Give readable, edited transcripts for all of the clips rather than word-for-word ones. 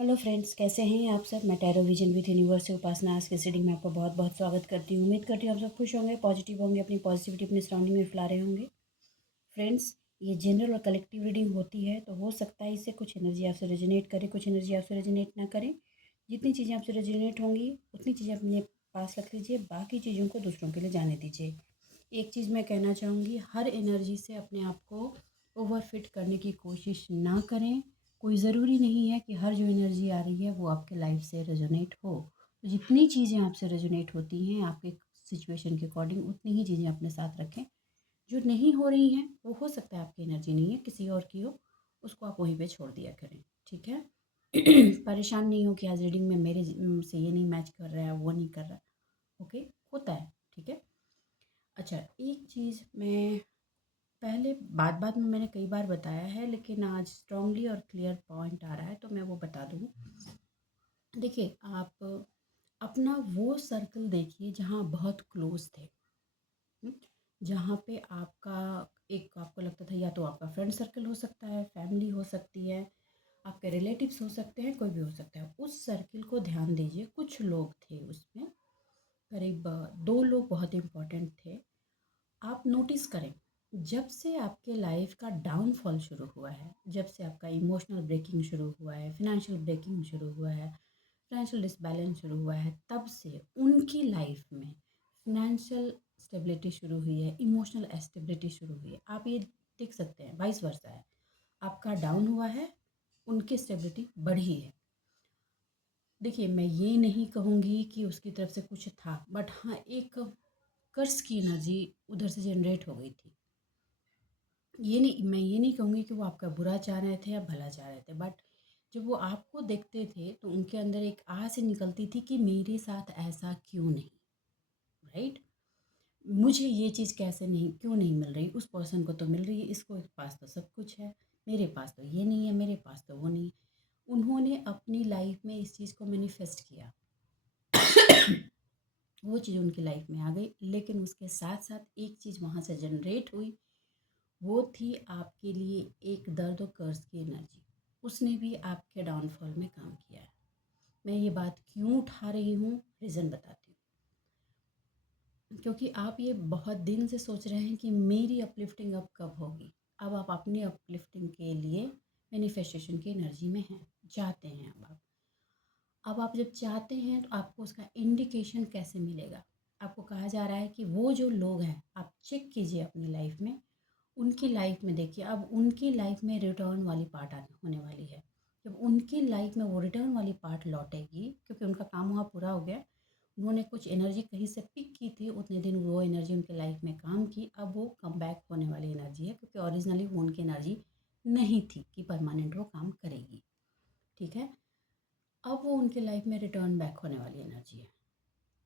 Hello friends, कैसे हैं आप सब। मैं टैरो विजन विद यूनिवर्स से उपासना आज के रीडिंग में आपका बहुत बहुत स्वागत करती हूँ। उम्मीद करती हूँ आप सब खुश होंगे, पॉजिटिव होंगे, अपनी पॉजिटिविटी अपने सराउंडिंग में फैला रहे होंगे। फ्रेंड्स, ये जनरल और कलेक्टिव रीडिंग होती है, तो हो सकता है इससे कुछ एनर्जी आपसे रेजोनेट करे, कुछ एनर्जी आपसे रेजोनेट ना करें। जितनी चीज़ें आपसे रेजोनेट होंगी उतनी चीज़ें अपने पास रख लीजिए, बाकी चीज़ों को दूसरों के लिए जाने दीजिए। एक चीज़ मैं कहना चाहूँगी, हर एनर्जी से अपने आप को ओवरफिट करने की कोशिश ना करें। कोई ज़रूरी नहीं है कि हर जो एनर्जी आ रही है वो आपके लाइफ से रेजोनेट हो। तो जितनी चीज़ें आपसे रेजोनेट होती हैं आपके सिचुएशन के अकॉर्डिंग उतनी ही चीज़ें अपने साथ रखें। जो नहीं हो रही हैं वो हो सकता है आपकी एनर्जी नहीं है, किसी और की हो, उसको आप वहीं पे छोड़ दिया करें। ठीक है। परेशान नहीं हो कि आज रीडिंग में मेरे से ये नहीं मैच कर रहा है, वो नहीं कर रहा। ओके, होता है। ठीक है। अच्छा, एक चीज़ मैं पहले बात बात में मैंने कई बार बताया है, लेकिन आज स्ट्रांगली और क्लियर पॉइंट आ रहा है तो मैं वो बता दूँ। देखिए, आप अपना वो सर्कल देखिए जहाँ बहुत क्लोज थे। हुँ, जहाँ पे आपका एक आपको लगता था, या तो आपका फ्रेंड सर्कल हो सकता है, फैमिली हो सकती है, आपके रिलेटिव्स हो सकते हैं, कोई भी हो सकता है। उस सर्कल को ध्यान दीजिए, कुछ लोग थे उसमें, करीब 2 लोग बहुत इम्पोर्टेंट थे। आप नोटिस करें, जब से आपके लाइफ का डाउनफॉल शुरू हुआ है, जब से आपका इमोशनल ब्रेकिंग शुरू हुआ है, फाइनेंशियल ब्रेकिंग शुरू हुआ है, फाइनेंशियल डिसबैलेंस शुरू हुआ है, तब से उनकी लाइफ में फाइनेंशियल स्टेबिलिटी शुरू हुई है, इमोशनल स्टेबिलिटी शुरू हुई है। आप ये देख सकते हैं, वाइस वर्सा है। आपका डाउन हुआ है, उनकी स्टेबिलिटी बढ़ी है। देखिए, मैं ये नहीं कहूँगी कि उसकी तरफ से कुछ था, बट हाँ, एक कर्स की एनर्जी उधर से जनरेट हो गई थी। मैं ये नहीं कहूँगी कि वो आपका बुरा चाह रहे थे या भला चाह रहे थे, बट जब वो आपको देखते थे तो उनके अंदर एक आस निकलती थी कि मेरे साथ ऐसा क्यों नहीं। राइट। मुझे ये चीज़ कैसे नहीं, क्यों नहीं मिल रही, उस पर्सन को तो मिल रही है, इसको पास तो सब कुछ है, मेरे पास तो ये नहीं है, मेरे पास तो वो नहीं है। उन्होंने अपनी लाइफ में इस चीज़ को मैनिफेस्ट किया। वो चीज़ उनकी लाइफ में आ गई, लेकिन उसके साथ साथ एक चीज़ वहाँ से जनरेट हुई, वो थी आपके लिए एक दर्द और कर्ज की एनर्जी। उसने भी आपके डाउनफॉल में काम किया है। मैं ये बात क्यों उठा रही हूँ, रीज़न बताती हूँ। क्योंकि आप ये बहुत दिन से सोच रहे हैं कि मेरी अपलिफ्टिंग अब कब होगी। अब आप अपनी अपलिफ्टिंग के लिए मैनिफेस्टेशन की एनर्जी में हैं, चाहते हैं। अब आप जब चाहते हैं तो आपको उसका इंडिकेशन कैसे मिलेगा। आपको कहा जा रहा है कि वो जो लोग हैं, आप चेक कीजिए अपनी लाइफ में, उनकी लाइफ में देखिए, अब उनकी लाइफ में रिटर्न वाली पार्ट आने होने वाली है। जब उनकी लाइफ में वो रिटर्न वाली पार्ट लौटेगी, क्योंकि उनका काम वहाँ पूरा हो गया, उन्होंने कुछ एनर्जी कहीं से पिक की थी, उतने दिन वो एनर्जी उनके लाइफ में काम की, अब वो कम बैक होने वाली एनर्जी है, क्योंकि ओरिजिनली वो उनकी एनर्जी नहीं थी कि परमानेंट वो काम करेगी। ठीक है। अब वो उनके लाइफ में रिटर्न बैक होने वाली एनर्जी है।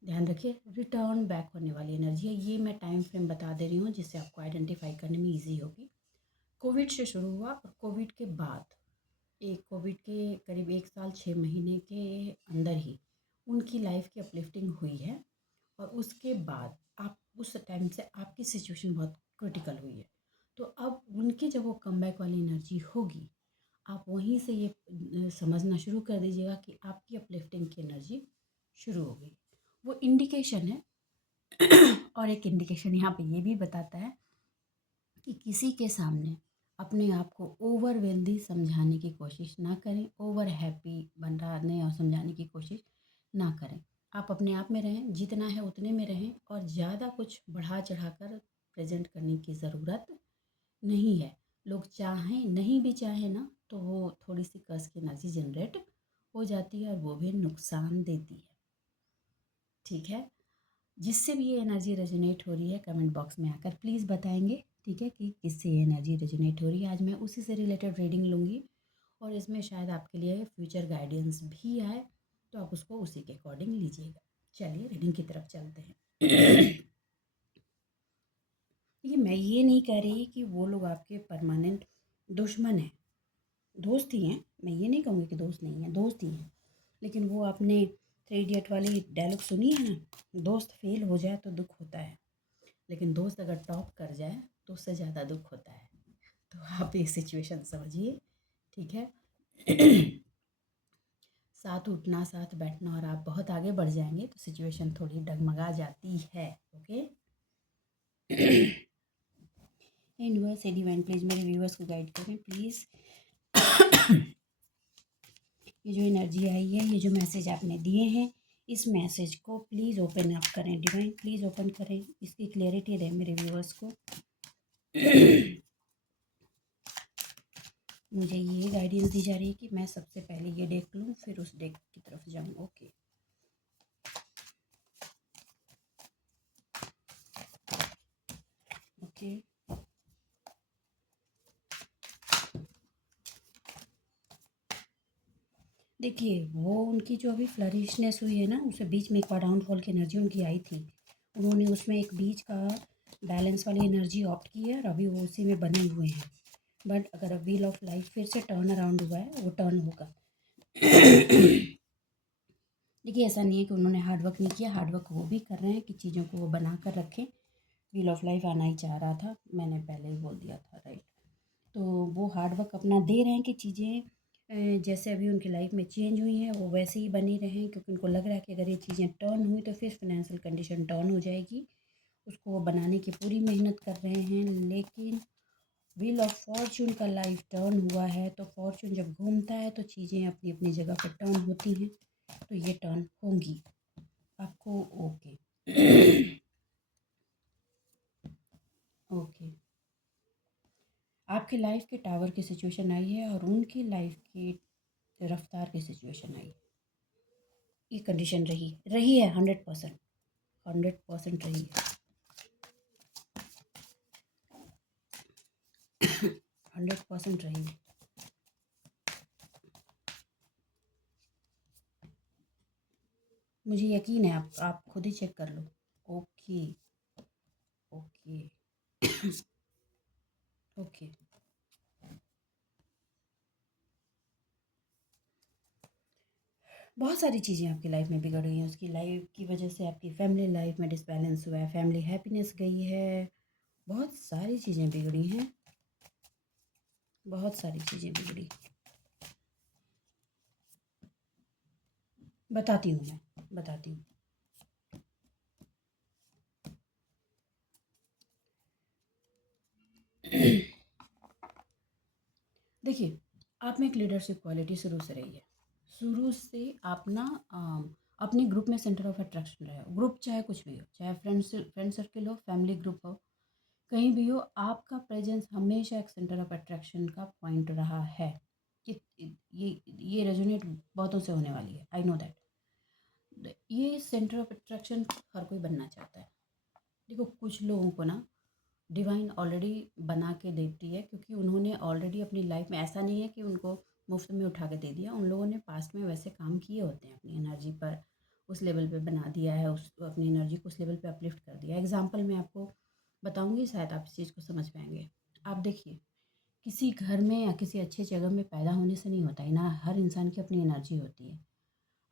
ध्यान रखिए, रिटर्न बैक होने वाली एनर्जी है। ये मैं टाइम फ्रेम बता दे रही हूँ जिससे आपको आइडेंटिफाई करने में ईजी होगी। कोविड से शुरू हुआ और कोविड के बाद, एक कोविड के करीब 1 साल 6 महीने के अंदर ही उनकी लाइफ की अपलिफ्टिंग हुई है। और उसके बाद आप उस टाइम से आपकी सिचुएशन बहुत क्रिटिकल हुई है। तो अब उनकी जब वो कमबैक वाली एनर्जी होगी, आप वहीं से ये समझना शुरू कर दीजिएगा कि आपकी अपलिफ्टिंग की एनर्जी शुरू हो गई। वो इंडिकेशन है। और एक इंडिकेशन यहाँ पे ये भी बताता है कि किसी के सामने अपने आप को ओवर वेल्दी समझाने की कोशिश ना करें, ओवर हैप्पी बनाने और समझाने की कोशिश ना करें। आप अपने आप में रहें, जितना है उतने में रहें, और ज़्यादा कुछ बढ़ा चढ़ाकर प्रेजेंट करने की ज़रूरत नहीं है। लोग चाहें नहीं भी चाहें ना, तो वो थोड़ी सी कस की एनर्जी जनरेट हो जाती है और वो भी नुकसान देती है। ठीक है। जिससे भी ये एनर्जी रेजोनेट हो रही है, कमेंट बॉक्स में आकर प्लीज़ बताएंगे। ठीक है, कि किससे ये एनर्जी रेजोनेट हो रही है। आज मैं उसी से रिलेटेड रीडिंग लूँगी, और इसमें शायद आपके लिए फ्यूचर गाइडेंस भी आए, तो आप उसको उसी के अकॉर्डिंग लीजिएगा। चलिए रीडिंग की तरफ चलते हैं। देखिए, मैं ये नहीं कह रही कि वो लोग आपके परमानेंट दुश्मन हैं, दोस्त ही हैं। मैं ये नहीं कहूँगी कि दोस्त नहीं हैं, दोस्त ही हैं। लेकिन वो आपने 3 इडियट वाली डायलॉग सुनी है ना, दोस्त फेल हो जाए तो दुख होता है, लेकिन दोस्त अगर टॉप कर जाए तो उससे ज़्यादा दुख होता है। तो आप ये सिचुएशन समझिए। ठीक है। साथ उठना, साथ बैठना और आप बहुत आगे बढ़ जाएंगे तो सिचुएशन थोड़ी डगमगा जाती है। ओके। यूनिवर्स डिवाइन प्लीज़ मेरे व्यूवर्स को गाइड करें प्लीज़। ये जो एनर्जी आई है, ये जो मैसेज आपने दिए हैं, इस मैसेज को प्लीज़ ओपन अप करें डिवाइन, प्लीज़ ओपन करें, इसकी क्लैरिटी दें मेरे व्यूवर्स को। मुझे ये गाइडेंस दी जा रही है कि मैं सबसे पहले ये डेक लूँ, फिर उस डेक की तरफ जाऊँ। ओके। ओके। देखिए, वो उनकी जो अभी फ्लरिशनेस हुई है ना, उसे बीच में एक बार डाउनफॉल की एनर्जी उनकी आई थी। उन्होंने उसमें एक बीच का बैलेंस वाली एनर्जी ऑप्ट की है और अभी वो उसी में बने हुए हैं। बट अगर व्हील ऑफ लाइफ फिर से टर्न अराउंड हुआ है, वो टर्न होगा। देखिए, ऐसा नहीं है कि उन्होंने हार्डवर्क नहीं किया, हार्डवर्क वो भी कर रहे हैं कि चीज़ों को वो बना कर रखें। व्हील ऑफ लाइफ आना ही चाह रहा था, मैंने पहले ही बोल दिया था, राइट। तो वो हार्डवर्क अपना दे रहे हैं कि चीज़ें जैसे अभी उनकी लाइफ में चेंज हुई हैं वो वैसे ही बनी रहें, क्योंकि उनको लग रहा है कि अगर ये चीज़ें टर्न हुई तो फिर फाइनेंशियल कंडीशन टर्न हो जाएगी। उसको वो बनाने की पूरी मेहनत कर रहे हैं, लेकिन व्हील ऑफ फॉर्चून का लाइफ टर्न हुआ है, तो फॉर्चून जब घूमता है तो चीज़ें अपनी अपनी जगह पर टर्न होती हैं, तो ये टर्न होंगी आपको। ओके। ओके। आपकी लाइफ के टावर की सिचुएशन आई है और उनकी लाइफ की रफ्तार की सिचुएशन आई है। ये कंडीशन रही रही है 100%, 100% रही है, 100% रही है। मुझे यकीन है, आप खुद ही चेक कर लो। ओके। ओके। ओके। बहुत सारी चीज़ें आपकी लाइफ में बिगड़ गई हैं, उसकी लाइफ की वजह से आपकी फैमिली लाइफ में डिसबैलेंस हुआ है, फैमिली हैप्पीनेस गई है, बहुत सारी चीज़ें बिगड़ी हैं, बहुत सारी चीज़ें बिगड़ी। बताती हूँ, मैं बताती हूँ। देखिए, आप में एक लीडरशिप क्वालिटी शुरू से रही है। शुरू से आप ना अपने ग्रुप में सेंटर ऑफ अट्रैक्शन रहे हो। ग्रुप चाहे कुछ भी हो, चाहे फ्रेंड सर्कल हो, फैमिली ग्रुप हो, कहीं भी हो, आपका प्रेजेंस हमेशा एक सेंटर ऑफ अट्रैक्शन का पॉइंट रहा है। कि ये रेजोनेट बहुतों से होने वाली है, आई नो दैट। ये सेंटर ऑफ अट्रैक्शन हर कोई बनना चाहता है। देखो, कुछ लोगों को ना डिवाइन ऑलरेडी बना के देती है, क्योंकि उन्होंने ऑलरेडी अपनी लाइफ में, ऐसा नहीं है कि उनको मुफ्त में उठा के दे दिया, उन लोगों ने पास्ट में वैसे काम किए होते हैं, अपनी एनर्जी पर उस लेवल पे बना दिया है, उस अपनी एनर्जी को उस लेवल पे अपलिफ्ट कर दिया। एग्जांपल मैं आपको बताऊंगी, शायद आप इस चीज़ को समझ पाएंगे। आप देखिए, किसी घर में या किसी अच्छे जगह में पैदा होने से नहीं होता है ना, हर इंसान की अपनी एनर्जी होती है।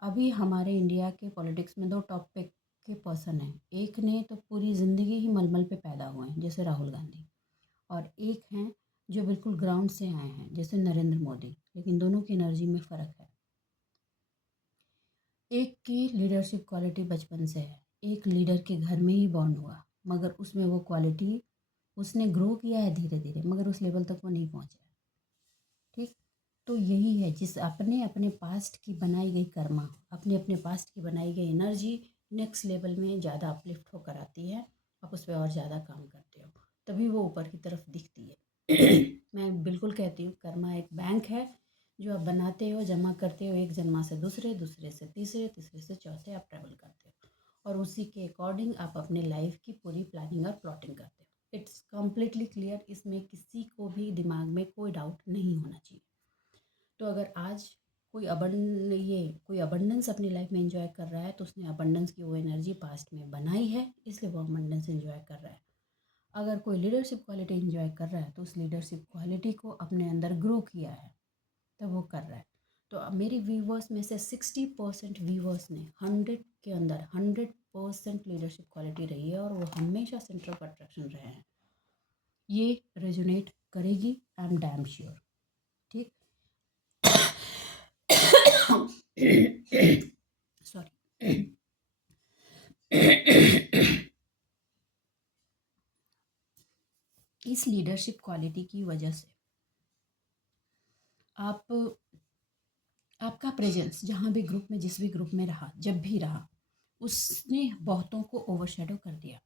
अभी हमारे इंडिया के पॉलिटिक्स में दो टॉपिक के पर्सन हैं, एक ने तो पूरी ज़िंदगी ही मलमल पे पैदा हुए हैं जैसे राहुल गांधी, और एक हैं जो बिल्कुल ग्राउंड से आए हैं जैसे नरेंद्र मोदी, लेकिन दोनों की एनर्जी में फ़र्क है। एक की लीडरशिप क्वालिटी बचपन से है, एक लीडर के घर में ही बॉर्न हुआ, मगर उसमें वो क्वालिटी उसने ग्रो किया है धीरे धीरे, मगर उस लेवल तक वो नहीं पहुंचा। ठीक। तो यही है, जिस अपने अपने पास्ट की बनाई गई कर्मा, अपने अपने पास्ट की बनाई गई एनर्जी नेक्स्ट लेवल में ज़्यादा अपलिफ्ट होकर आती है। आप उस पर और ज़्यादा काम करते हो, तभी वो ऊपर की तरफ दिखती है। मैं बिल्कुल कहती हूँ, कर्मा एक बैंक है जो आप बनाते हो, जमा करते हो, एक जन्मा से दूसरे, दूसरे से तीसरे, तीसरे से चौथे आप ट्रैवल करते हो, और उसी के अकॉर्डिंग आप अपने लाइफ की पूरी प्लानिंग और प्लॉटिंग करते हो। इट्स कम्प्लीटली क्लियर, इसमें किसी को भी दिमाग में कोई डाउट नहीं होना चाहिए। तो अगर आज कोई अबंडेंस अपनी लाइफ में एंजॉय कर रहा है, तो उसने अबंडेंस की वो एनर्जी पास्ट में बनाई है, इसलिए वो अबंडेंस एंजॉय कर रहा है। अगर कोई लीडरशिप क्वालिटी एंजॉय कर रहा है, तो उस लीडरशिप क्वालिटी को अपने अंदर ग्रो किया है, तो वो कर रहा है। तो अब मेरे व्यूवर्स में से 60% व्यूवर्स ने 100 के अंदर 100% लीडरशिप क्वालिटी रही है, और वो हमेशा सेंटर ऑफ अट्रैक्शन रहे हैं। ये रेजोनेट करेगी, आई एम डैम श्योर। ठीक। सॉरी। इस लीडरशिप क्वालिटी की वजह से आप आपका प्रेजेंस जहाँ भी ग्रुप में, जिस भी ग्रुप में रहा, जब भी रहा, उसने बहुतों को ओवरशैडो कर दिया।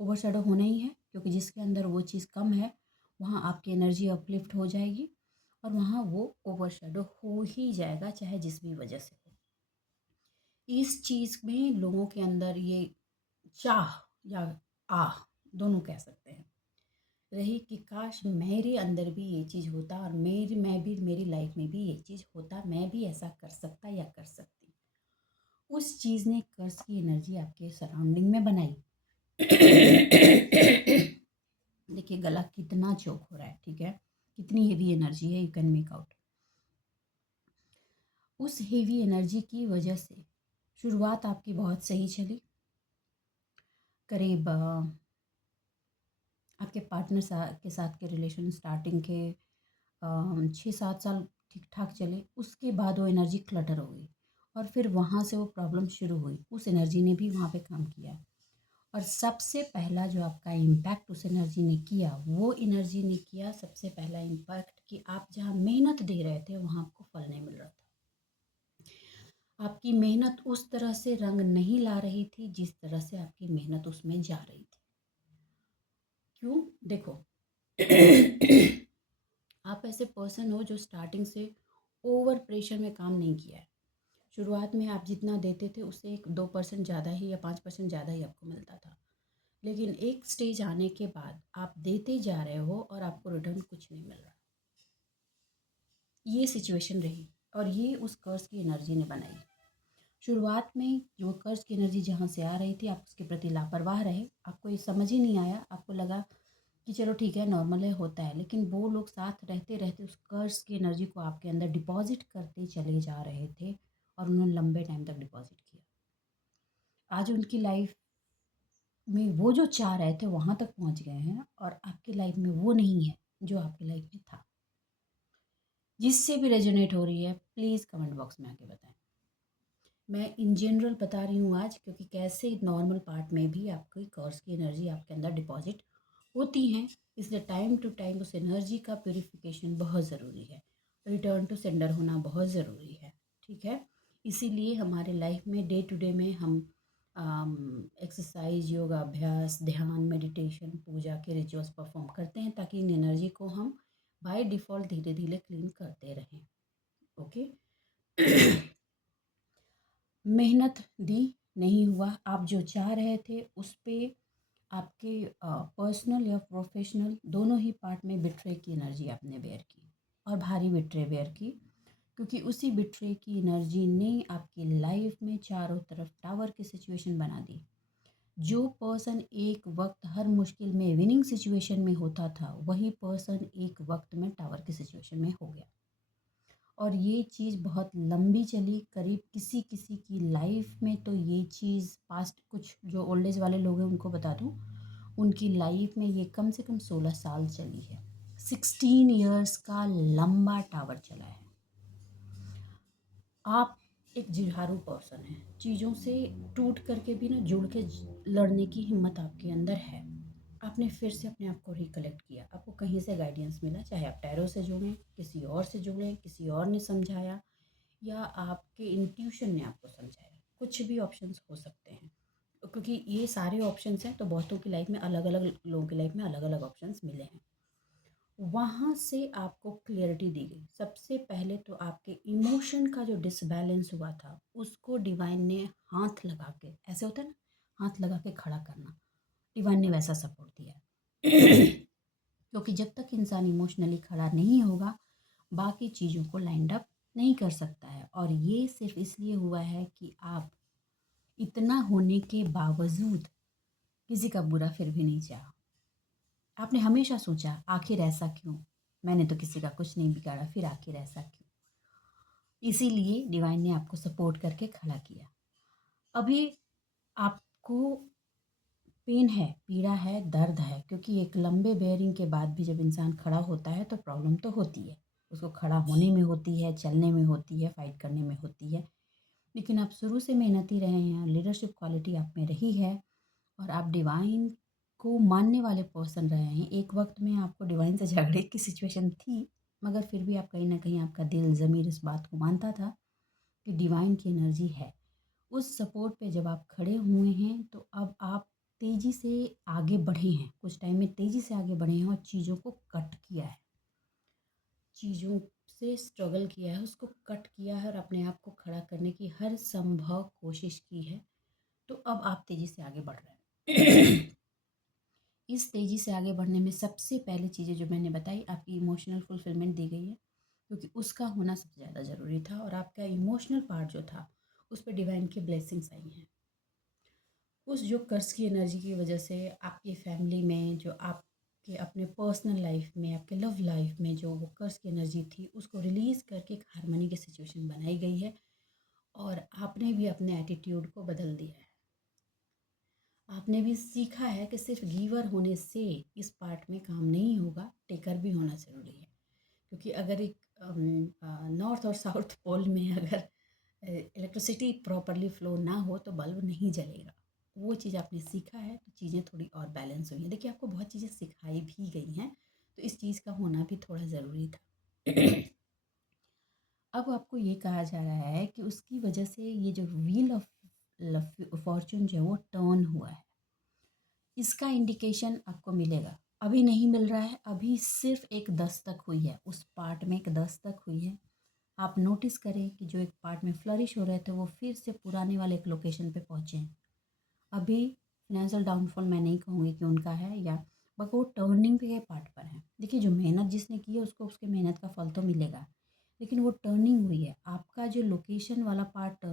ओवरशैडो होना ही है, क्योंकि जिसके अंदर वो चीज़ कम है वहाँ आपकी एनर्जी अपलिफ्ट हो जाएगी और वहाँ वो ओवरशैडो हो ही जाएगा, चाहे जिस भी वजह से हो। इस चीज़ में लोगों के अंदर ये चाह या आह, दोनों कह सकते हैं, रही कि काश मेरे अंदर भी ये चीज़ होता और मैं भी मेरी लाइफ में भी ये चीज़ होता, मैं भी ऐसा कर सकता या कर सकती। उस चीज़ ने कर्ज की एनर्जी आपके सराउंडिंग में बनाई। देखिए गला कितना चोक हो रहा है, ठीक है, कितनी हेवी एनर्जी है, यू कैन मेक आउट। उस हेवी एनर्जी की वजह से शुरुआत आपकी बहुत सही चली। करीब आपके पार्टनर के साथ के रिलेशन स्टार्टिंग के 6-7 साल ठीक ठाक चले। उसके बाद वो एनर्जी क्लटर हो गई और फिर वहाँ से वो प्रॉब्लम शुरू हुई। उस एनर्जी ने भी वहाँ पे काम किया और सबसे पहला जो आपका इम्पैक्ट उस एनर्जी ने किया, वो एनर्जी ने किया सबसे पहला इम्पैक्ट कि आप जहाँ मेहनत दे रहे थे वहाँ आपको फल नहीं मिल रहा था। आपकी मेहनत उस तरह से रंग नहीं ला रही थी जिस तरह से आपकी मेहनत उसमें जा रही थी। क्यों? देखो, आप ऐसे पर्सन हो जो स्टार्टिंग से ओवर प्रेशर में काम नहीं किया है। शुरुआत में आप जितना देते थे उससे 1-2% ज़्यादा ही या 5% ज़्यादा ही आपको मिलता था। लेकिन एक स्टेज आने के बाद आप देते जा रहे हो और आपको रिटर्न कुछ नहीं मिल रहा। ये सिचुएशन रही और ये उस कर्ज की एनर्जी ने बनाई। शुरुआत में जो कर्ज की एनर्जी जहाँ से आ रही थी, आप उसके प्रति लापरवाह रहे, आपको ये समझ ही नहीं आया, आपको लगा कि चलो ठीक है, नॉर्मल है, होता है। लेकिन वो लोग साथ रहते रहते उस कर्ज की एनर्जी को आपके अंदर डिपॉजिट करते चले जा रहे थे और उन्होंने लंबे टाइम तक डिपॉजिट किया। आज उनकी लाइफ में वो जो चाह रहे थे वहाँ तक पहुँच गए हैं और आपकी लाइफ में वो नहीं है जो आपकी लाइफ में था। जिससे भी रेजोनेट हो रही है प्लीज़ कमेंट बॉक्स में आके बताएं। मैं इन जनरल बता रही हूँ आज, क्योंकि कैसे नॉर्मल पार्ट में भी आपकी कर्ज की एनर्जी आपके अंदर डिपॉजिट होती हैं, इसलिए टाइम टू टाइम उस एनर्जी का प्यूरिफिकेशन बहुत ज़रूरी है। रिटर्न टू सेंडर होना बहुत ज़रूरी है, ठीक है। इसीलिए हमारे लाइफ में डे टू डे में हम एक्सरसाइज, योगा अभ्यास, ध्यान, मेडिटेशन, पूजा के रिचुअल्स परफॉर्म करते हैं ताकि इन एनर्जी को हम बाय डिफ़ॉल्ट धीरे धीरे क्लीन करते रहें। ओके। मेहनत दी, नहीं हुआ, आप जो चाह रहे थे उस पे आपके पर्सनल या प्रोफेशनल दोनों ही पार्ट में बिट्रे की एनर्जी आपने बेयर की और भारी बिट्रे बेयर की, क्योंकि उसी बिट्रे की एनर्जी ने आपकी लाइफ में चारों तरफ टावर की सिचुएशन बना दी। जो पर्सन एक वक्त हर मुश्किल में विनिंग सिचुएशन में होता था, वही पर्सन एक वक्त में टावर की सिचुएशन में हो गया। और ये चीज़ बहुत लंबी चली, करीब किसी किसी की लाइफ में तो ये चीज़ पास्ट, कुछ जो ओल्ड एज वाले लोग हैं उनको बता दूं, उनकी लाइफ में ये कम से कम 16 साल चली है। 16 ईयर्स का लंबा टावर चला है। आप एक जुझारू पर्सन हैं, चीज़ों से टूट करके भी ना जुड़ के लड़ने की हिम्मत आपके अंदर है। आपने फिर से अपने आप को रिकलेक्ट किया, आपको कहीं से गाइडेंस मिला, चाहे आप टैरो से जुड़ें, किसी और से जुड़ें, किसी और ने समझाया या आपके इंट्यूशन ने आपको समझाया, कुछ भी ऑप्शंस हो सकते हैं। क्योंकि ये सारे ऑप्शंस हैं तो बहुतों की लाइफ में अलग अलग, लोगों की लाइफ में अलग अलग ऑप्शंस मिले हैं। वहाँ से आपको क्लियरिटी दी गई। सबसे पहले तो आपके इमोशन का जो डिसबैलेंस हुआ था उसको डिवाइन ने हाथ लगा के, ऐसे होता है ना, हाथ लगा के खड़ा करना, डिवाइन ने वैसा सपोर्ट दिया। क्योंकि जब तक इंसान इमोशनली खड़ा नहीं होगा बाकी चीज़ों को लाइंड अप नहीं कर सकता है। और ये सिर्फ इसलिए हुआ है कि आप इतना होने के बावजूद किसी का बुरा फिर भी नहीं चाहा। आपने हमेशा सोचा आखिर ऐसा क्यों, मैंने तो किसी का कुछ नहीं बिगाड़ा, फिर आखिर ऐसा क्यों। इसीलिए डिवाइन ने आपको सपोर्ट करके खड़ा किया। अभी आपको पेन है, पीड़ा है, दर्द है, क्योंकि एक लंबे बेयरिंग के बाद भी जब इंसान खड़ा होता है तो प्रॉब्लम तो होती है। उसको खड़ा होने में होती है, चलने में होती है, फाइट करने में होती है। लेकिन आप शुरू से मेहनती रहे हैं, लीडरशिप क्वालिटी आप में रही है और आप डिवाइन को मानने वाले पर्सन रहे हैं। एक वक्त में आपको डिवाइन से झगड़े की सिचुएशन थी, मगर फिर भी आप कहीं ना कहीं आपका दिल ज़मीर इस बात को मानता था कि डिवाइन की एनर्जी है। उस सपोर्ट पे जब आप खड़े हुए हैं तो अब आप तेज़ी से आगे बढ़े हैं, कुछ टाइम में तेज़ी से आगे बढ़े हैं और चीज़ों को कट किया है, चीज़ों से स्ट्रगल किया है, उसको कट किया है और अपने आप को खड़ा करने की हर संभव कोशिश की है। तो अब आप तेज़ी से आगे बढ़ रहे हैं। इस तेज़ी से आगे बढ़ने में सबसे पहली चीज़ें जो मैंने बताई, आपकी इमोशनल फुलफिलमेंट दी गई है, क्योंकि उसका होना सबसे ज़्यादा ज़रूरी था और आपका इमोशनल पार्ट जो था उस पर डिवाइन की ब्लेसिंग्स आई हैं। उस जो कर्ज की एनर्जी की वजह से आपकी फैमिली में, जो आपके अपने पर्सनल लाइफ में, आपके लव लाइफ में जो वो कर्ज की एनर्जी थी, उसको रिलीज़ करके एक हारमोनी की सिचुएशन बनाई गई है और आपने भी अपने एटीट्यूड को बदल दिया है। आपने भी सीखा है कि सिर्फ गिवर होने से इस पार्ट में काम नहीं होगा, टेकर भी होना ज़रूरी है। क्योंकि अगर एक नॉर्थ और साउथ पोल में अगर इलेक्ट्रिसिटी प्रॉपरली फ्लो ना हो तो बल्ब नहीं जलेगा। वो चीज़ आपने सीखा है तो चीज़ें थोड़ी और बैलेंस हुई हैं। देखिए, आपको बहुत चीज़ें सिखाई भी गई हैं, तो इस चीज़ का होना भी थोड़ा ज़रूरी था। अब आपको ये कहा जा रहा है कि उसकी वजह से ये जो व्हील ऑफ फॉर्चून जो है वो टर्न हुआ है, इसका इंडिकेशन आपको मिलेगा। अभी नहीं मिल रहा है, अभी सिर्फ एक दस्तक हुई है, उस पार्ट में एक दस्तक हुई है। आप नोटिस करें कि जो एक पार्ट में फ्लरिश हो रहे थे वो फिर से पुराने वाले एक लोकेशन पे पहुँचे हैं। अभी फिनेंशियल डाउनफॉल मैं नहीं कहूँगी कि उनका है, या बट वो टर्निंग पे पार्ट पर है। देखिए, जो मेहनत जिसने की है उसको उसके मेहनत का फल तो मिलेगा, लेकिन वो टर्निंग हुई है। आपका जो लोकेशन वाला पार्ट,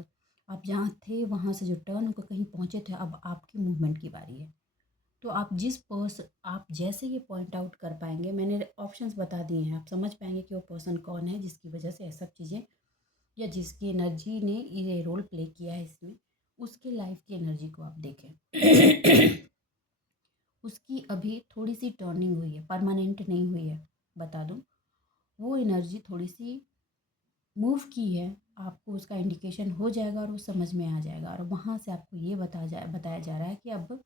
आप जहाँ थे वहाँ से जो टर्न होकर कहीं पहुँचे थे, अब आपकी मूवमेंट की बारी है। तो आप जैसे ये पॉइंट आउट कर पाएंगे, मैंने ऑप्शंस बता दिए हैं, आप समझ पाएंगे कि वो पर्सन कौन है जिसकी वजह से ये सब चीज़ें, या जिसकी एनर्जी ने ये रोल प्ले किया है इसमें, उसके लाइफ की एनर्जी को आप देखें। उसकी अभी थोड़ी सी टर्निंग हुई है, परमानेंट नहीं हुई है, बता दूं। वो एनर्जी थोड़ी सी मूव की है, आपको उसका इंडिकेशन हो जाएगा और वो समझ में आ जाएगा, और वहाँ से आपको ये बताया जा रहा है कि अब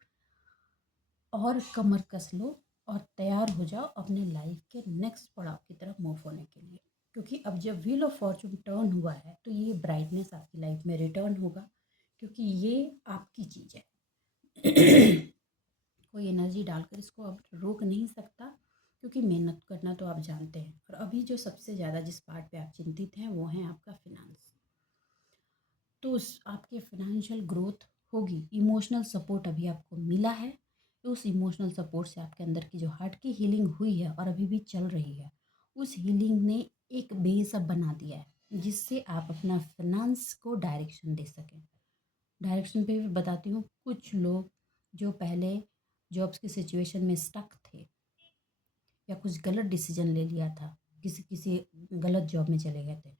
और कमर कस लो और तैयार हो जाओ अपने लाइफ के नेक्स्ट पड़ाव की तरफ मूव होने के लिए। क्योंकि अब जब व्हील ऑफ फॉर्चून टर्न हुआ है तो ये ब्राइटनेस आपकी लाइफ में रिटर्न होगा, क्योंकि ये आपकी चीज़ है। कोई एनर्जी डालकर इसको अब रोक नहीं सकता, क्योंकि मेहनत करना तो आप जानते हैं। और अभी जो सबसे ज़्यादा जिस पार्ट पे आप चिंतित हैं वो है आपका फिनांस। तो उस आपके फाइनेंशियल ग्रोथ होगी, इमोशनल सपोर्ट अभी आपको मिला है, तो उस इमोशनल सपोर्ट से आपके अंदर की जो हार्ट की हीलिंग हुई है और अभी भी चल रही है, उस हीलिंग ने एक बेस अब बना दिया है जिससे आप अपना फाइनेंस को डायरेक्शन दे सकें। डायरेक्शन पे भी बताती हूँ, कुछ लोग जो पहले जॉब्स की सिचुएशन में स्टक थे या कुछ गलत डिसीजन ले लिया था, किसी किसी गलत जॉब में चले गए थे,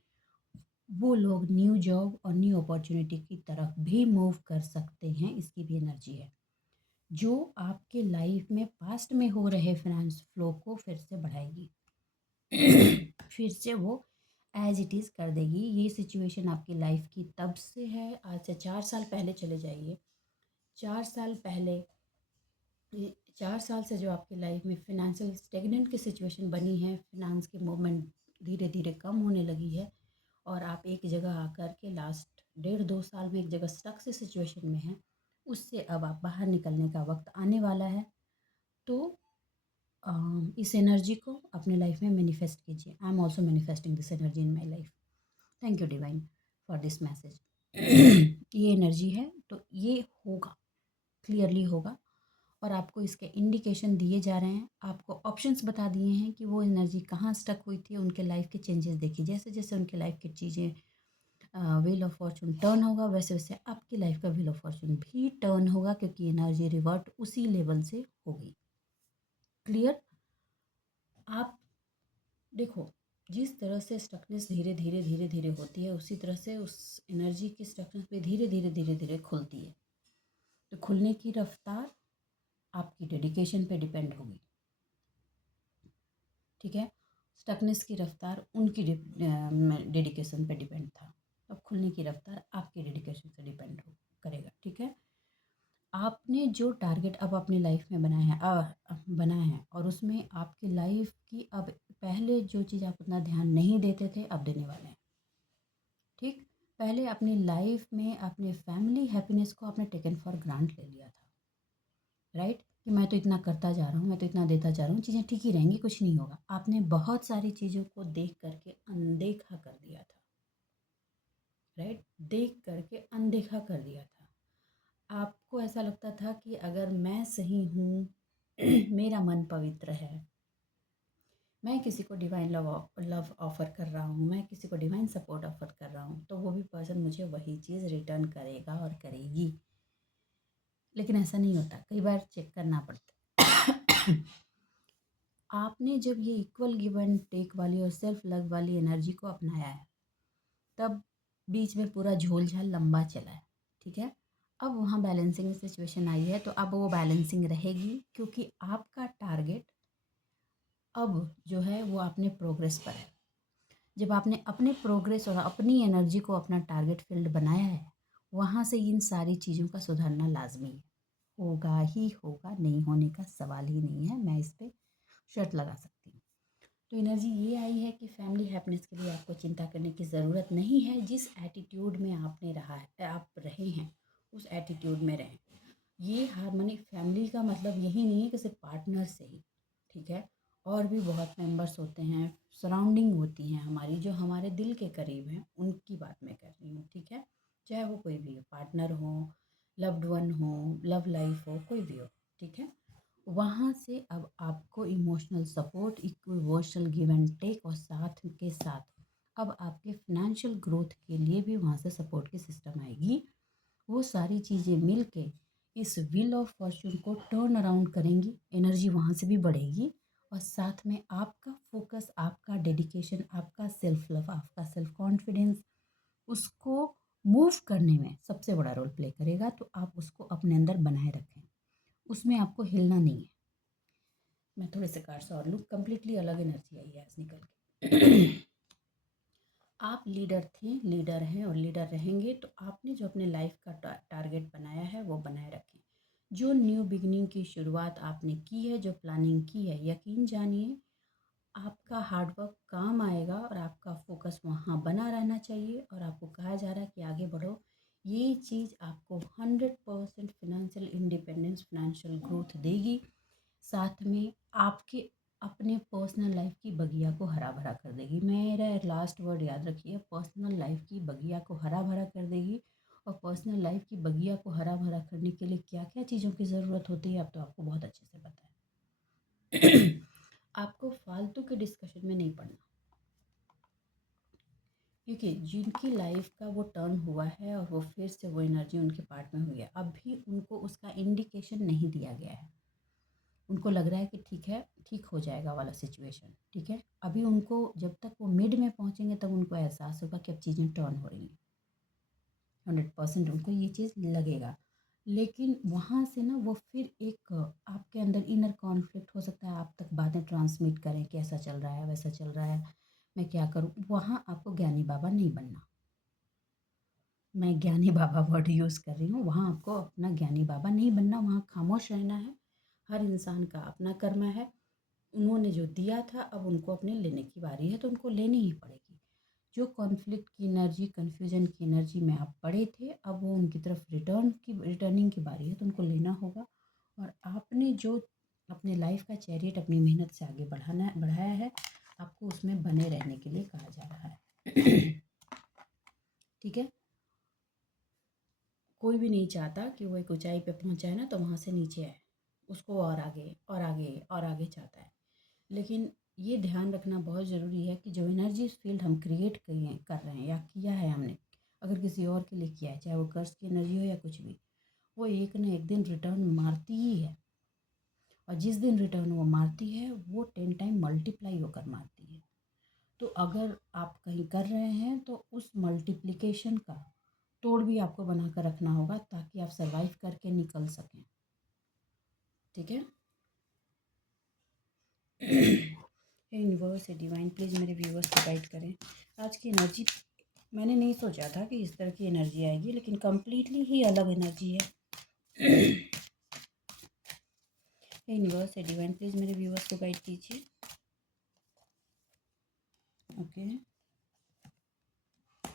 वो लोग न्यू जॉब और न्यू अपॉर्चुनिटी की तरफ भी मूव कर सकते हैं। इसकी भी एनर्जी है जो आपके लाइफ में पास्ट में हो रहे फाइनेंस फ्लो को फिर से बढ़ाएगी। फिर से वो एज इट इज़ कर देगी। ये सिचुएशन आपकी लाइफ की तब से है, आज से 4 साल पहले चले जाइए। 4 साल पहले, 4 साल से जो आपकी लाइफ में फिनेंशियल स्टेगनेंट की सिचुएशन बनी है, फिनांस की मूवमेंट धीरे धीरे कम होने लगी है और आप एक जगह आकर के लास्ट 1.5-2 साल में एक जगह स्टक से सिचुएशन में हैं, उससे अब आप बाहर निकलने का वक्त आने वाला है। तो इस एनर्जी को अपने लाइफ में मैनिफेस्ट कीजिए। I am also manifesting this energy in my life. Thank you divine for this message. ये एनर्जी है तो ये होगा, क्लियरली होगा, और आपको इसके इंडिकेशन दिए जा रहे हैं, आपको ऑप्शंस बता दिए हैं कि वो एनर्जी कहाँ स्टक हुई थी। उनके लाइफ के चेंजेस देखिए, जैसे जैसे उनके लाइफ की चीज़ें, व्हील ऑफ फॉर्चून टर्न होगा, वैसे वैसे आपकी लाइफ का व्हील ऑफ फॉर्चून भी टर्न होगा, क्योंकि एनर्जी रिवर्ट उसी लेवल से होगी। क्लियर? आप देखो, जिस तरह से स्टकनेस धीरे धीरे धीरे धीरे होती है, उसी तरह से उस एनर्जी की स्टकनेस भी धीरे धीरे धीरे धीरे खुलती है। तो खुलने की रफ्तार आपकी डेडिकेशन पे डिपेंड होगी। ठीक है, स्टकनेस की रफ्तार उनकी डेडिकेशन पे डिपेंड था, अब खुलने की रफ्तार आपके डेडिकेशन से डिपेंड करेगा। ठीक है, आपने जो टारगेट अब अपनी लाइफ में बनाया है और उसमें आपकी लाइफ की अब पहले जो चीज़ आप उतना ध्यान नहीं देते थे अब देने वाले हैं। ठीक, पहले अपनी लाइफ में अपने फैमिली हैप्पीनेस को आपने टेकन फॉर ग्रांट ले लिया था, राइट, कि मैं तो इतना करता जा रहा हूँ, मैं तो इतना देता जा रहा हूँ, चीज़ें ठीक ही रहेंगी, कुछ नहीं होगा। आपने बहुत सारी चीज़ों को देख करके अनदेखा कर दिया था, राइट, देख करके अनदेखा कर दिया था। आपको ऐसा लगता था कि अगर मैं सही हूँ मेरा मन पवित्र है, मैं किसी को डिवाइन लव ऑफ़र कर रहा हूँ, मैं किसी को डिवाइन सपोर्ट ऑफ़र कर रहा हूँ, तो वो भी पर्सन मुझे वही चीज़ रिटर्न करेगा और करेगी। लेकिन ऐसा नहीं होता, कई बार चेक करना पड़ता। आपने जब ये इक्वल गिव एंड टेक वाली और सेल्फ लव वाली एनर्जी को अपनाया है, तब बीच में पूरा झोल झाल लंबा चला है। ठीक है, अब वहाँ बैलेंसिंग सिचुएशन आई है, तो अब वो बैलेंसिंग रहेगी, क्योंकि आपका टारगेट अब जो है वो अपने प्रोग्रेस पर है। जब आपने अपने प्रोग्रेस और अपनी एनर्जी को अपना टारगेट फील्ड बनाया है, वहाँ से इन सारी चीज़ों का सुधरना लाजमी है। होगा ही होगा, नहीं होने का सवाल ही नहीं है, मैं इस पे शर्त लगा सकती हूँ। तो एनर्जी ये आई है कि फैमिली हैप्पीनेस के लिए आपको चिंता करने की ज़रूरत नहीं है। जिस एटीट्यूड में आपने रहा है, आप रहे हैं, उस एटीट्यूड में रहें। ये हार्मनी फैमिली का मतलब यही नहीं है कि सिर्फ पार्टनर से ही, ठीक है, और भी बहुत मेंबर्स होते हैं, सराउंडिंग होती हैं हमारी, जो हमारे दिल के करीब हैं, उनकी बात मैं कर रही हूँ। ठीक है, चाहे वो कोई भी हो, पार्टनर हो, लव्ड वन हो, लव लाइफ हो, कोई भी हो। ठीक है, वहाँ से अब आपको emotional support, emotional give and take और साथ के साथ अब आपके फिनेंशियल ग्रोथ के लिए भी वहाँ से सपोर्ट की सिस्टम आएगी। वो सारी चीज़ें मिल के इस व्हील ऑफ फॉर्च्यून को टर्न अराउंड करेंगी, एनर्जी वहाँ से भी बढ़ेगी, और साथ में आपका फोकस, आपका डेडिकेशन, आपका सेल्फ लव, आपका सेल्फ कॉन्फिडेंस उसको मूव करने में सबसे बड़ा रोल प्ले करेगा। तो आप उसको अपने अंदर बनाए रखें, उसमें आपको हिलना नहीं है। मैं थोड़े से कार्ड्स और लूँ, कम्प्लीटली अलग एनर्जी आई है आज निकल के। आप लीडर थे, लीडर हैं और लीडर रहेंगे, तो आपने जो अपने लाइफ का टारगेट बनाया है वो बनाए रखें। जो न्यू बिगिनिंग की शुरुआत आपने की है, जो प्लानिंग की है, यकीन जानिए आपका हार्डवर्क काम आएगा और आपका फोकस वहाँ बना रहना चाहिए। और आपको कहा जा रहा है कि आगे बढ़ो, ये चीज़ आपको 100% फिनेंशियल इंडिपेंडेंस, फिनेंशियल ग्रोथ देगी। साथ में आपके अपने पर्सनल लाइफ की बगिया को हरा भरा कर देगी। मेरा लास्ट वर्ड याद रखिए, पर्सनल लाइफ की बगिया को हरा भरा कर देगी। और पर्सनल लाइफ की बगिया को हरा भरा करने के लिए क्या क्या चीज़ों की ज़रूरत होती है, अब तो आपको बहुत अच्छे से पता है। आपको फालतू के डिस्कशन में नहीं पड़ना, क्योंकि जिनकी लाइफ का वो टर्न हुआ है और वो फिर से वो एनर्जी उनके पार्ट में हुई है, अभी उनको उसका इंडिकेशन नहीं दिया गया है। उनको लग रहा है कि ठीक है, ठीक हो जाएगा वाला सिचुएशन। ठीक है, अभी उनको जब तक वो मिड में पहुंचेंगे तब उनको एहसास होगा कि अब चीज़ें टर्न हो रही हैं। 100% उनको ये चीज़ लगेगा। लेकिन वहाँ से ना वो फिर एक आपके अंदर इनर कॉन्फ्लिक्ट हो सकता है, आप तक बातें ट्रांसमिट करें कि ऐसा चल रहा है, वैसा चल रहा है, मैं क्या करूँ। वहाँ आपको ज्ञानी बाबा नहीं बनना, मैं ज्ञानी बाबा वर्ड यूज़ कर रही हूँ। वहाँ आपको अपना ज्ञानी बाबा नहीं बनना, वहाँ खामोश रहना है। हर इंसान का अपना कर्म है, उन्होंने जो दिया था अब उनको अपने लेने की बारी है, तो उनको लेनी ही पड़ेगी। जो कॉन्फ्लिक्ट की एनर्जी, कन्फ्यूजन की एनर्जी में आप पड़े थे, अब वो उनकी तरफ रिटर्निंग की बारी है, तो उनको लेना होगा। और आपने जो अपने लाइफ का चैरियट अपनी मेहनत से आगे बढ़ाया है, आपको उसमें बने रहने के लिए कहा जा रहा है। ठीक है, कोई भी नहीं चाहता कि वो एक ऊंचाई पे पहुंचा है ना तो वहाँ से नीचे आए, उसको और आगे और आगे और आगे चाहता है। लेकिन ये ध्यान रखना बहुत ज़रूरी है कि जो एनर्जी फील्ड हम क्रिएट कर रहे हैं या किया है हमने, अगर किसी और के लिए किया है, चाहे वो कर्ज की एनर्जी हो या कुछ भी, वो एक ना एक दिन रिटर्न मारती ही है। और जिस दिन रिटर्न वो मारती है वो 10 टाइम मल्टीप्लाई होकर मारती है। तो अगर आप कहीं कर रहे हैं तो उस मल्टीप्लिकेशन का तोड़ भी आपको बना कर रखना होगा, ताकि आप सरवाइव करके निकल सकें। ठीक है। यूनिवर्स है डिवाइन, प्लीज़ मेरे व्यूवर्स को गाइड करें। आज की एनर्जी मैंने नहीं सोचा था कि इस तरह की एनर्जी आएगी, लेकिन कम्प्लीटली ही अलग एनर्जी है। यूनिवर्स से डिवाइन प्लीज़ मेरे व्यूअर्स को गाइड कीजिए। ओके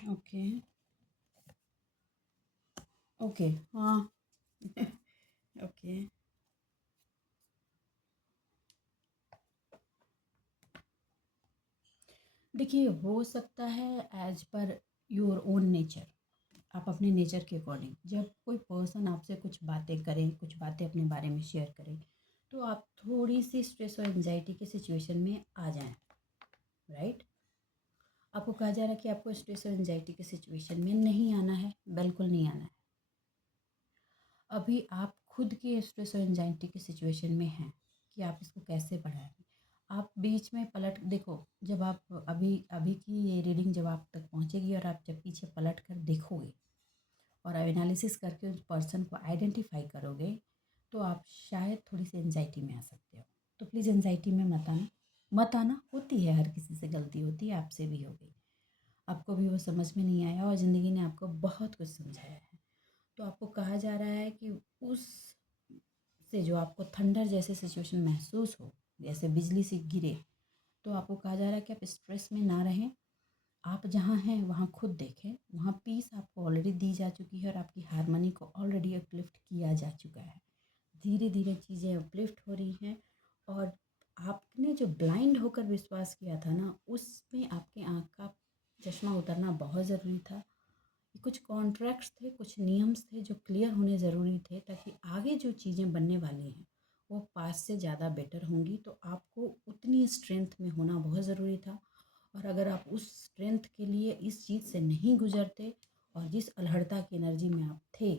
ओके ओके, हाँ। ओके, देखिए हो सकता है as per your own nature, आप अपने नेचर के अकॉर्डिंग जब कोई पर्सन आपसे कुछ बातें करें, कुछ बातें अपने बारे में शेयर करें, तो आप थोड़ी सी स्ट्रेस और एंजाइटी की सिचुएशन में आ जाएं, राइट। आपको कहा जा रहा है कि आपको स्ट्रेस और एंजाइटी की सिचुएशन में नहीं आना है, बिल्कुल नहीं आना है। अभी आप खुद की स्ट्रेस और एंजाइटी की सिचुएशन में हैं कि आप इसको कैसे बढ़ाएं। आप बीच में पलट देखो, जब आप अभी अभी की ये रीडिंग जब आप तक पहुंचेगी और आप जब पीछे पलट कर देखोगे और एनालिसिस करके उस पर्सन को आइडेंटिफाई करोगे, तो आप शायद थोड़ी सी एंजाइटी में आ सकते हो। तो प्लीज़ एंजाइटी में मत आना, मत आना। होती है, हर किसी से गलती होती है, आपसे भी हो गई, आपको भी वो समझ में नहीं आया और ज़िंदगी ने आपको बहुत कुछ समझाया है। तो आपको कहा जा रहा है कि उस से जो आपको थंडर जैसे सिचुएशन महसूस हो, जैसे बिजली से गिरे, तो आपको कहा जा रहा है कि आप स्ट्रेस में ना रहें। आप जहाँ हैं वहाँ खुद देखें, वहाँ पीस आपको ऑलरेडी दी जा चुकी है और आपकी हारमोनी को ऑलरेडी अपलिफ्ट किया जा चुका है। धीरे धीरे चीज़ें अपलिफ्ट हो रही हैं और आपने जो ब्लाइंड होकर विश्वास किया था ना, उसमें आपके आँख का चश्मा उतरना बहुत ज़रूरी था। कुछ कॉन्ट्रैक्ट्स थे, कुछ नियम्स थे जो क्लियर होने ज़रूरी थे, ताकि आगे जो चीज़ें बनने वाली हैं वो पास से ज़्यादा बेटर होंगी। तो आपको उतनी स्ट्रेंथ में होना बहुत ज़रूरी था। और अगर आप उस स्ट्रेंथ के लिए इस चीज़ से नहीं गुजरते और जिस अल्हड़ता की एनर्जी में आप थे,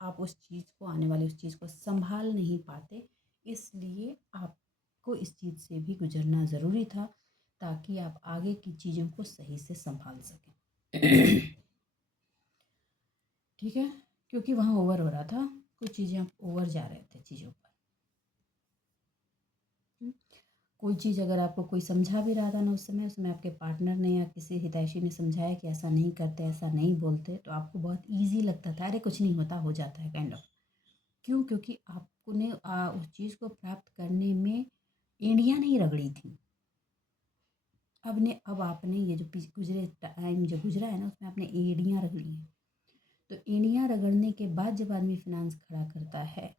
आप उस चीज़ को, आने वाली उस चीज़ को संभाल नहीं पाते। इसलिए आपको इस चीज़ से भी गुजरना ज़रूरी था, ताकि आप आगे की चीज़ों को सही से संभाल सकें। ठीक है, क्योंकि वहाँ ओवर हो रहा था, कुछ चीज़ें आप ओवर जा रहे थे चीज़ों पर। कोई चीज़ अगर आपको कोई समझा भी रहा था ना, उस समय उसमें आपके पार्टनर ने या किसी हितैषी ने समझाया कि ऐसा नहीं करते, ऐसा नहीं बोलते, तो आपको बहुत ईजी लगता था, अरे कुछ नहीं होता, हो जाता है, काइंड ऑफ। क्यों? क्योंकि आपने उस चीज़ को प्राप्त करने में एड़ियाँ नहीं रगड़ी थी। अब आपने ये जो गुजरे टाइम जो गुजरा है ना, उसमें आपने एड़ियाँ रगड़ी हैं। तो एड़ियाँ रगड़ने के बाद जब आदमी फिनांस खड़ा करता है,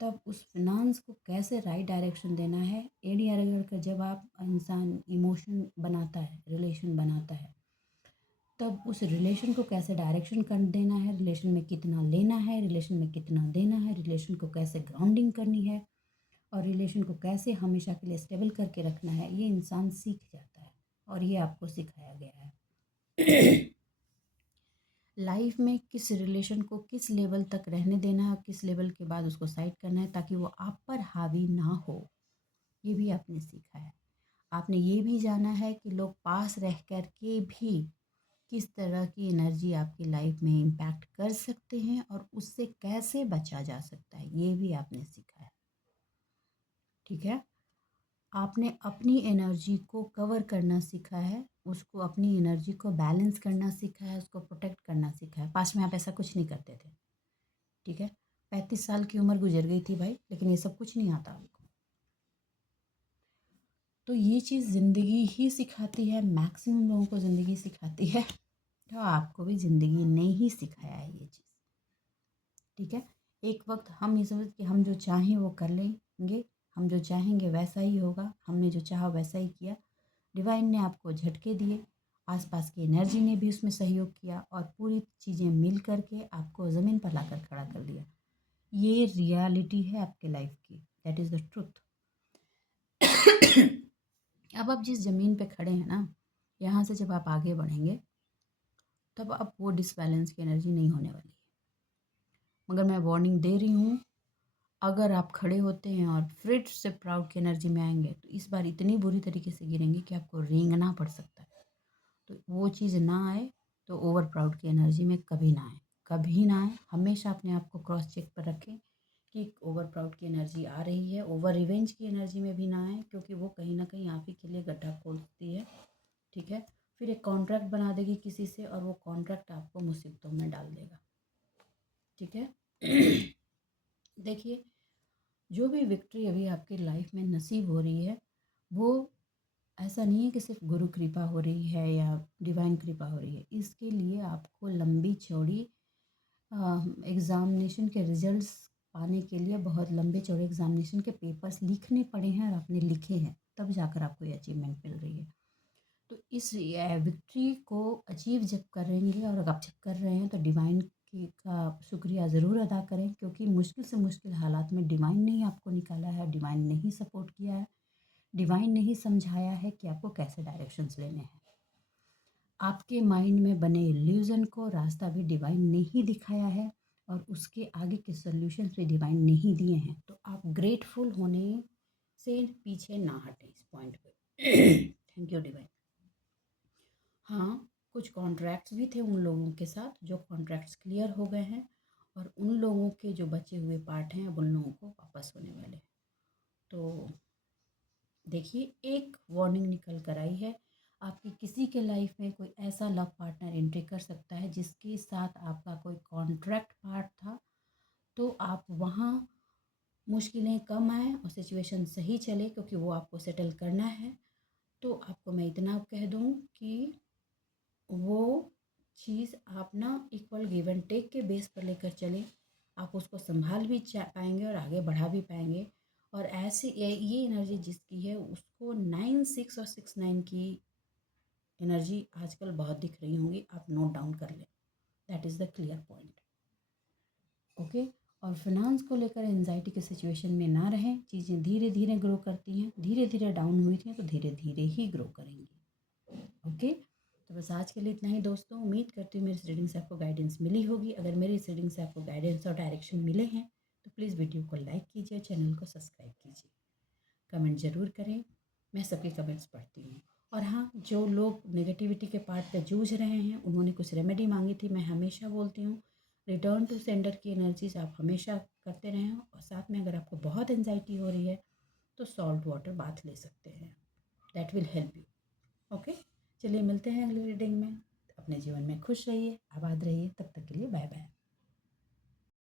तब उस फिनांस को कैसे राइट डायरेक्शन देना है, एड़ियाँ रगड़ कर जब आप इंसान इमोशन बनाता है, रिलेशन बनाता है, तब उस रिलेशन को कैसे डायरेक्शन कर देना है, रिलेशन में कितना लेना है, रिलेशन में कितना देना है, रिलेशन को कैसे ग्राउंडिंग करनी है और रिलेशन को कैसे हमेशा के लिए स्टेबल करके रखना है, ये इंसान सीख जाता है और ये आपको सिखाया गया है। लाइफ में किस रिलेशन को किस लेवल तक रहने देना है और किस लेवल के बाद उसको साइड करना है, ताकि वो आप पर हावी ना हो, ये भी आपने सीखा है। आपने ये भी जाना है कि लोग पास रह कर के भी किस तरह की एनर्जी आपकी लाइफ में इम्पैक्ट कर सकते हैं और उससे कैसे बचा जा सकता है, ये भी आपने सीखा है। ठीक है, आपने अपनी एनर्जी को कवर करना सीखा है, उसको अपनी एनर्जी को बैलेंस करना सीखा है, उसको प्रोटेक्ट करना सीखा है। पास्ट में आप ऐसा कुछ नहीं करते थे। ठीक है, 35 साल की उम्र गुजर गई थी भाई, लेकिन ये सब कुछ नहीं आता आपको। तो ये चीज़ ज़िंदगी ही सिखाती है, मैक्सिमम लोगों को ज़िंदगी सिखाती है, तो आपको भी ज़िंदगी ने ही सिखाया है ये चीज़। ठीक है, एक वक्त हम ये समझ कि हम जो चाहें वो कर लेंगे, हम जो चाहेंगे वैसा ही होगा, हमने जो चाहा वैसा ही किया। डिवाइन ने आपको झटके दिए, आसपास की एनर्जी ने भी उसमें सहयोग किया और पूरी चीज़ें मिल करके आपको ज़मीन पर लाकर खड़ा कर दिया। ये रियलिटी है आपके लाइफ की, दैट इज़ द ट्रुथ। अब आप जिस ज़मीन पे खड़े हैं ना, यहाँ से जब आप आगे बढ़ेंगे, तब अब वो डिसबैलेंस की एनर्जी नहीं होने वाली है। मगर मैं वार्निंग दे रही हूँ, अगर आप खड़े होते हैं और फिर से प्राउड की एनर्जी में आएंगे, तो इस बार इतनी बुरी तरीके से गिरेंगे कि आपको रेंगना पड़ सकता है। तो वो चीज़ ना आए, तो ओवर प्राउड की एनर्जी में कभी ना आए, कभी ना आए। हमेशा अपने आप को क्रॉस चेक पर रखें कि ओवर प्राउड की एनर्जी आ रही है, ओवर रिवेंज की एनर्जी में भी ना आए, क्योंकि वो कहीं ना कहीं आप ही के लिए गड्ढा खोलती है। ठीक है, फिर एक कॉन्ट्रैक्ट बना देगी किसी से और वो कॉन्ट्रैक्ट आपको मुसीबतों में डाल देगा। ठीक है। देखिए, जो भी विक्ट्री अभी आपकी लाइफ में नसीब हो रही है वो ऐसा नहीं है कि सिर्फ गुरु कृपा हो रही है या डिवाइन कृपा हो रही है। इसके लिए आपको लंबी चौड़ी एग्ज़ामिनेशन के रिजल्ट्स पाने के लिए बहुत लंबे चौड़े एग्ज़ामिनेशन के पेपर्स लिखने पड़े हैं और आपने लिखे हैं, तब जाकर आपको ये अचीवमेंट मिल रही है। तो इस विक्ट्री को अचीव जब करेंगे और आप जब कर रहे हैं तो डिवाइन की का शुक्रिया ज़रूर अदा करें, क्योंकि मुश्किल से मुश्किल हालात में डिवाइन ने ही आपको निकाला है, डिवाइन ने ही सपोर्ट किया है, डिवाइन ने ही समझाया है कि आपको कैसे डायरेक्शंस लेने हैं। आपके माइंड में बने इल्यूज़न को रास्ता भी डिवाइन ने ही दिखाया है और उसके आगे के सॉल्यूशंस भी डिवाइन ने ही दिए हैं। तो आप ग्रेटफुल होने से पीछे ना हटें इस पॉइंट पे। Thank you divine. हाँ, कुछ कॉन्ट्रैक्ट्स भी थे उन लोगों के साथ, जो कॉन्ट्रैक्ट्स क्लियर हो गए हैं और उन लोगों के जो बचे हुए पार्ट हैं अब उन लोगों को वापस होने वाले हैं। तो देखिए, एक वार्निंग निकल कर आई है, आपकी किसी के लाइफ में कोई ऐसा लव पार्टनर एंट्री कर सकता है जिसके साथ आपका कोई कॉन्ट्रैक्ट पार्ट था। तो आप वहाँ मुश्किलें कम आएँ और सिचुएशन सही चले, क्योंकि वो आपको सेटल करना है। तो आपको मैं इतना कह दूँ कि वो चीज़ आप ना इक्वल गिव एंड टेक के बेस पर लेकर चलें। आप उसको संभाल भी पाएंगे और आगे बढ़ा भी पाएंगे। और ऐसे ये एनर्जी जिसकी है उसको 9 6 और 6 9 की एनर्जी आजकल बहुत दिख रही होंगी, आप नोट डाउन कर लें। That is the clear point. Okay. और फिनांस को लेकर एंजाइटी के सिचुएशन में ना रहें। चीज़ें धीरे धीरे ग्रो करती हैं, धीरे धीरे डाउन हुई थी तो धीरे धीरे ही ग्रो करेंगी। ओके। तो बस आज के लिए इतना ही दोस्तों। उम्मीद करती हूँ मेरी रीडिंग से आपको गाइडेंस मिली होगी। अगर मेरी रीडिंग से आपको गाइडेंस और डायरेक्शन मिले हैं तो प्लीज़ वीडियो को लाइक कीजिए, चैनल को सब्सक्राइब कीजिए, कमेंट ज़रूर करें। मैं सबके कमेंट्स पढ़ती हूँ। और हाँ, जो लोग नेगेटिविटी के पार्ट पे जूझ रहे हैं, उन्होंने कुछ रेमेडी मांगी थी, मैं हमेशा बोलती हूँ रिटर्न टू सेंडर की एनर्जीज आप हमेशा करते रहें। और साथ में अगर आपको बहुत एंजाइटी हो रही है तो सॉल्ट वाटर बाथ ले सकते हैं, that will help you. Okay. चलिए मिलते हैं अगली रीडिंग में। अपने जीवन में खुश रहिए, आबाद रहिए। तब तक के लिए बाय बाय।